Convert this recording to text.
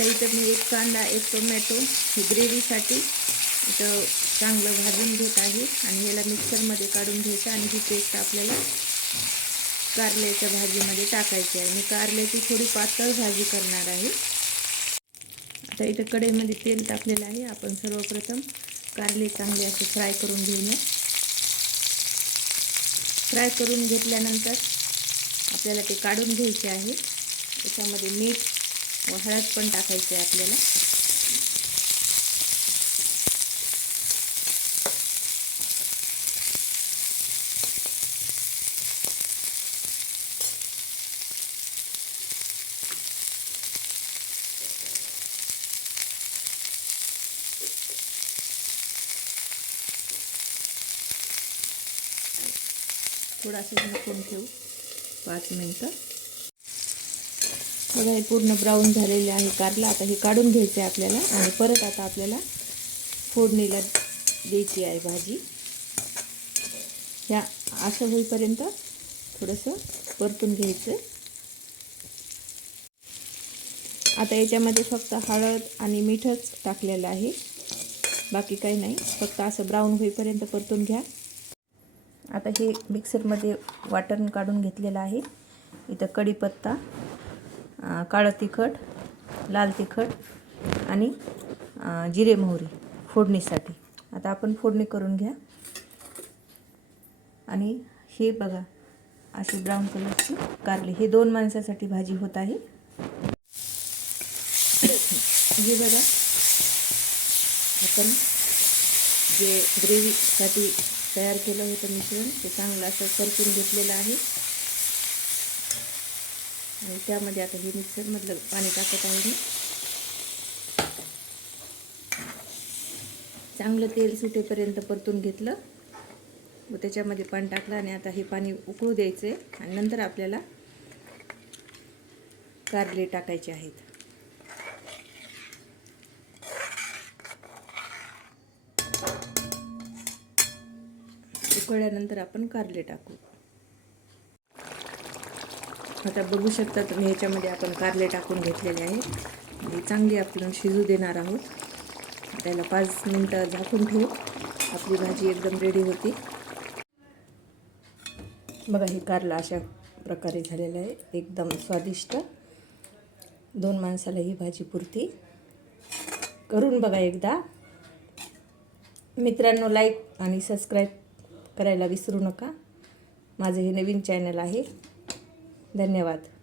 आता इथं मी एक कांदा एक टोमॅटो हे ग्रेव्हीसाठी इथं चांगलं भाजून घेत आहे आणि याला मिक्सरमध्ये काढून घ्यायचं आणि ही पेस्ट आपल्याला कारल्याच्या भाजीमध्ये टाकायची आहे. मी कारल्याची थोडी पातळ भाजी करणार आहे. आता इथं कढईमध्ये तेल टाकलेलं आहे. आपण सर्वप्रथम कारले चांगले असे फ्राय करून घेऊया. फ्राय करून घेतल्यानंतर आपल्याला ते काढून घ्यायचे आहे. त्याच्यामध्ये मीठ व हळद पण टाकायची आहे आपल्याला. थोडासा झाकून ठेवू पाच मिनटं. बघा हे पूर्ण ब्राऊन झालेले आहे कारला. आता हे काढून घ्यायचं आहे आपल्याला. आणि परत आता आपल्याला फोडणीला द्यायची आहे भाजी. ह्या असं होईपर्यंत थोडंसं परतून घ्यायचं. आता याच्यामध्ये फक्त हळद आणि मीठच टाकलेलं आहे. बाकी काही नाही. फक्त असं ब्राऊन होईपर्यंत परतून घ्या. आता हे मिक्सरमध्ये वाटण काढून घेतलेलं आहे. इथं कढीपत्ता काळं तिखट लाल तिखट आणि जिरे मोहरी फोडणीसाठी. आता आपण फोडणी करून घ्या. आणि हे बघा अशी ब्राऊन कलरची कारली. हे दोन माणसासाठी भाजी होत आहे. हे बघा. आपण जे ग्रेव्हीसाठी तयार केलं होतं मिश्रण ते चांगलं असं परतून घेतलेलं आहे. आणि त्यामध्ये आता हे मिक्सरमधलं पाणी टाकत आहे मी. चांगलं तेल सुटेपर्यंत परतून घेतलं. व त्याच्यामध्ये पाणी टाकलं आणि आता हे पाणी उकळू द्यायचं आहे आणि नंतर आपल्याला कारले टाकायचे आहेत. उकळल्यानंतर आपण कारले टाकू. आता बघू शकता तुम्ही ह्याच्यामध्ये आपण कारले टाकून घेतलेले आहे चांगली आपण शिजू देणार आहोत. त्याला पाच मिनटं झाकून ठेवू. आपली भाजी एकदम रेडी होती. बघा हे कारला अशा प्रकारे झालेलं आहे. एकदम स्वादिष्ट. दोन माणसाला ही भाजी पुरती. करून बघा एकदा. मित्रांनो लाईक आणि सबस्क्राईब करायला विसरू नका. माझं हे नवीन चॅनल आहे. धन्यवाद.